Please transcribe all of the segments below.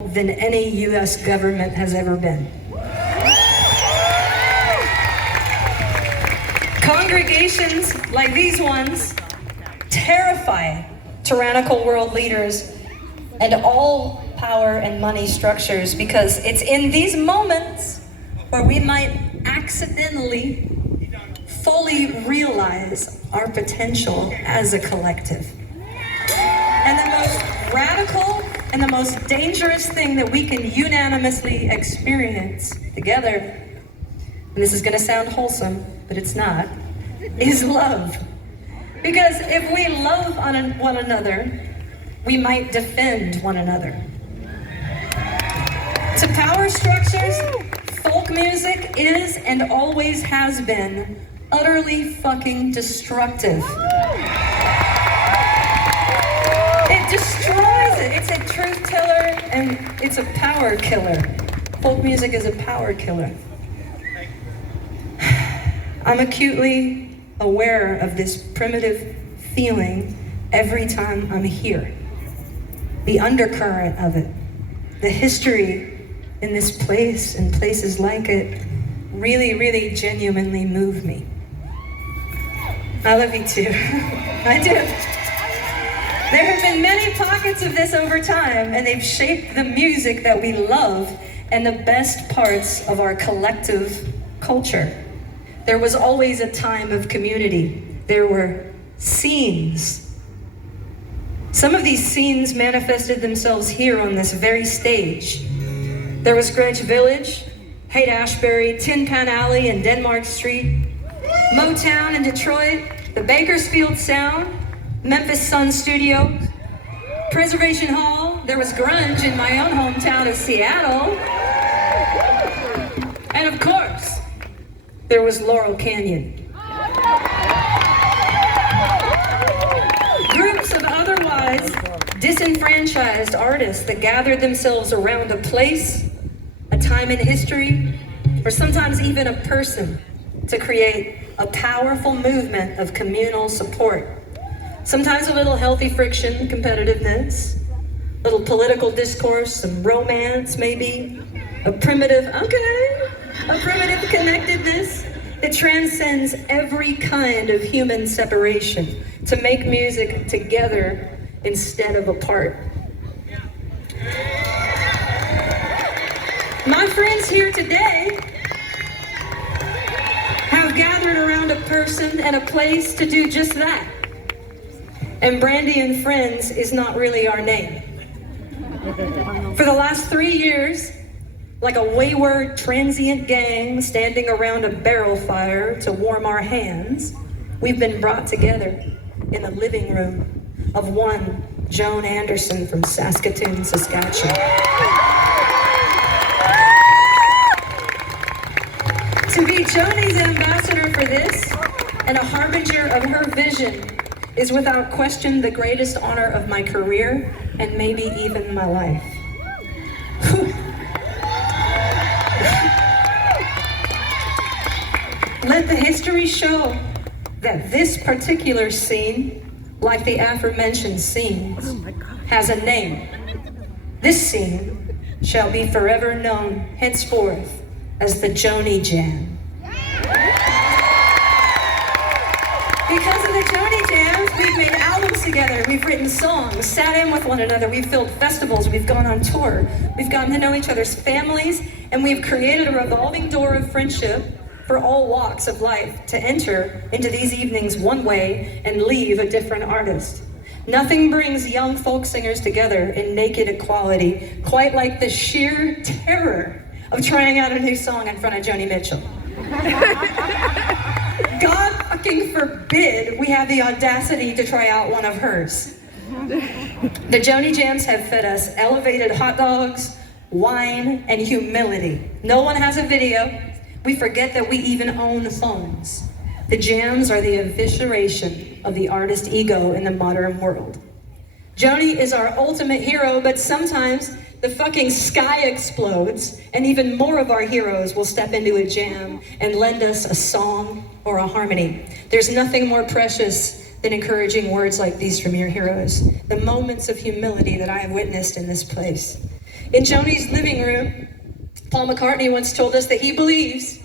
than any U.S. government has ever been. Congregations like these ones terrify tyrannical world leaders and all power and money structures, because it's in these moments where we might accidentally fully realize our potential as a collective. And the most radical and the most dangerous thing that we can unanimously experience together, and this is gonna sound wholesome, but it's not, is love. Because if we love one another, we might defend one another. To power structures, folk music is and always has been utterly fucking destructive. It destroys it. It's a truth teller and it's a power killer. Folk music is a power killer. I'm acutely aware of this primitive feeling every time I'm here. The undercurrent of it, the history in this place and places like it really, really genuinely move me. I love you too. I do. There have been many pockets of this over time, and they've shaped the music that we love and the best parts of our collective culture. There was always a time of community. There were scenes. Some of these scenes manifested themselves here on this very stage. There was Greenwich Village, Haight-Ashbury, Tin Pan Alley and Denmark Street, Motown in Detroit, the Bakersfield Sound, Memphis Sun Studio, Preservation Hall. There was grunge in my own hometown of Seattle. And of course, there was Laurel Canyon. Groups of otherwise disenfranchised artists that gathered themselves around a place, a time in history, or sometimes even a person to create a powerful movement of communal support. Sometimes a little healthy friction, competitiveness, a little political discourse, some romance maybe, a primitive connectedness that transcends every kind of human separation to make music together instead of apart. My friends here today have gathered around a person and a place to do just that. And Brandi and Friends is not really our name. For the last 3 years, like a wayward transient gang standing around a barrel fire to warm our hands, we've been brought together in the living room of one Joan Anderson from Saskatoon, Saskatchewan. To be Joni's ambassador for this and a harbinger of her vision is without question the greatest honor of my career and maybe even my life. Let the history show that this particular scene, like the aforementioned scenes, has a name. This scene shall be forever known henceforth as the Joni Jam. Because of the Joni Jams, we've made albums together, we've written songs, sat in with one another, we've filled festivals, we've gone on tour, we've gotten to know each other's families, and we've created a revolving door of friendship for all walks of life to enter into these evenings one way and leave a different artist. Nothing brings young folk singers together in naked equality quite like the sheer terror of trying out a new song in front of Joni Mitchell. God fucking forbid we have the audacity to try out one of hers. The Joni Jams have fed us elevated hot dogs, wine, and humility. No one has a video. We forget that we even own phones. The jams are the evisceration of the artist ego in the modern world. Joni is our ultimate hero, but sometimes the fucking sky explodes and even more of our heroes will step into a jam and lend us a song or a harmony. There's nothing more precious than encouraging words like these from your heroes, the moments of humility that I have witnessed in this place. In Joni's living room, Paul McCartney once told us that he believes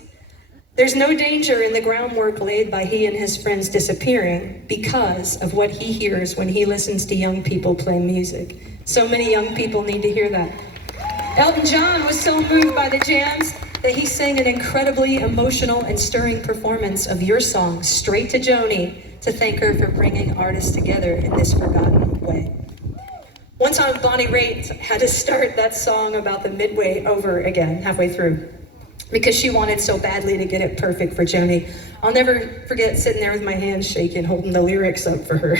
there's no danger in the groundwork laid by he and his friends disappearing because of what he hears when he listens to young people play music. So many young people need to hear that. Elton John was so moved by the jams that he sang an incredibly emotional and stirring performance of your song straight to Joni to thank her for bringing artists together in this forgotten way. One time Bonnie Raitt had to start that song about the midway over again, halfway through, because she wanted so badly to get it perfect for Joni. I'll never forget sitting there with my hands shaking, holding the lyrics up for her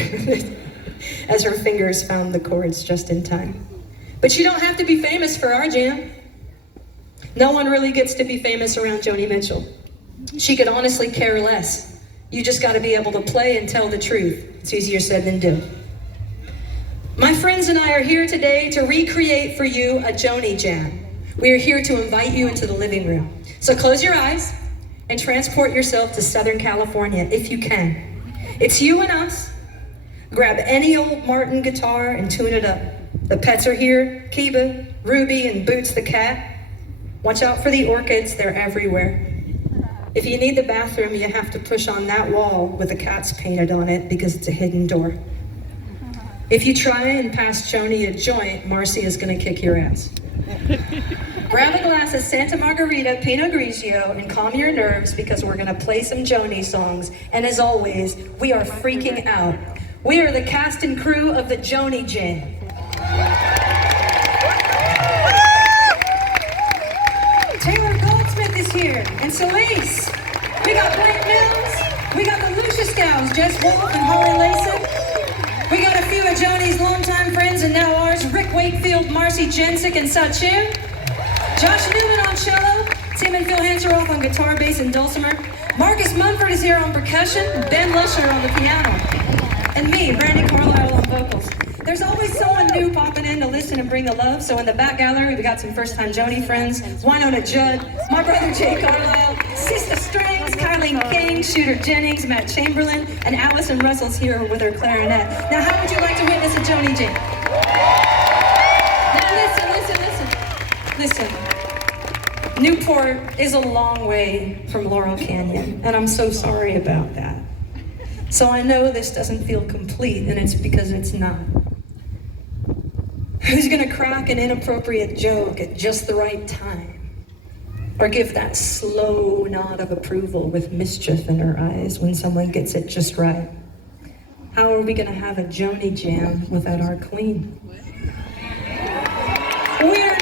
as her fingers found the chords just in time. But you don't have to be famous for our jam. No one really gets to be famous around Joni Mitchell. She could honestly care less. You just gotta be able to play and tell the truth. It's easier said than done. My friends and I are here today to recreate for you a Joni jam. We are here to invite you into the living room. So close your eyes and transport yourself to Southern California if you can. It's you and us. Grab any old Martin guitar and tune it up. The pets are here, Kiba, Ruby, and Boots the cat. Watch out for the orchids, they're everywhere. If you need the bathroom, you have to push on that wall with the cats painted on it because it's a hidden door. If you try and pass Joni a joint, Marcy is gonna kick your ass. Grab a glass of Santa Margarita Pinot Grigio and calm your nerves because we're gonna play some Joni songs. And as always, we are freaking out. We are the cast and crew of the Joni Jam. Taylor Goldsmith is here, and Celeste. We got Blake Mills. We got the Lucia Scouts, Jess Wolf and Holly Layson. We got a few of Joni's longtime friends and now ours, Rick Wakefield, Marcy Jensick, and Sachin. Josh Newman on cello. Tim and Phil Hanseroff on guitar, bass, and dulcimer. Marcus Mumford is here on percussion. Ben Lusher on the piano. And me, Brandi Carlile on vocals. There's always someone new popping in to listen and bring the love. So in the back gallery, we got some first-time Joni friends. Wynonna Judd, my brother Jay Carlile, Sister Strings, Kylie King, Shooter Jennings, Matt Chamberlain, and Allison Russell's here with her clarinet. Now, how would you like to witness a Joni jam? Now listen. Newport is a long way from Laurel Canyon, and I'm so sorry about that. So I know this doesn't feel complete, and it's because it's not. Who's gonna crack an inappropriate joke at just the right time? Or give that slow nod of approval with mischief in her eyes when someone gets it just right? How are we gonna have a Joni jam without our queen? We're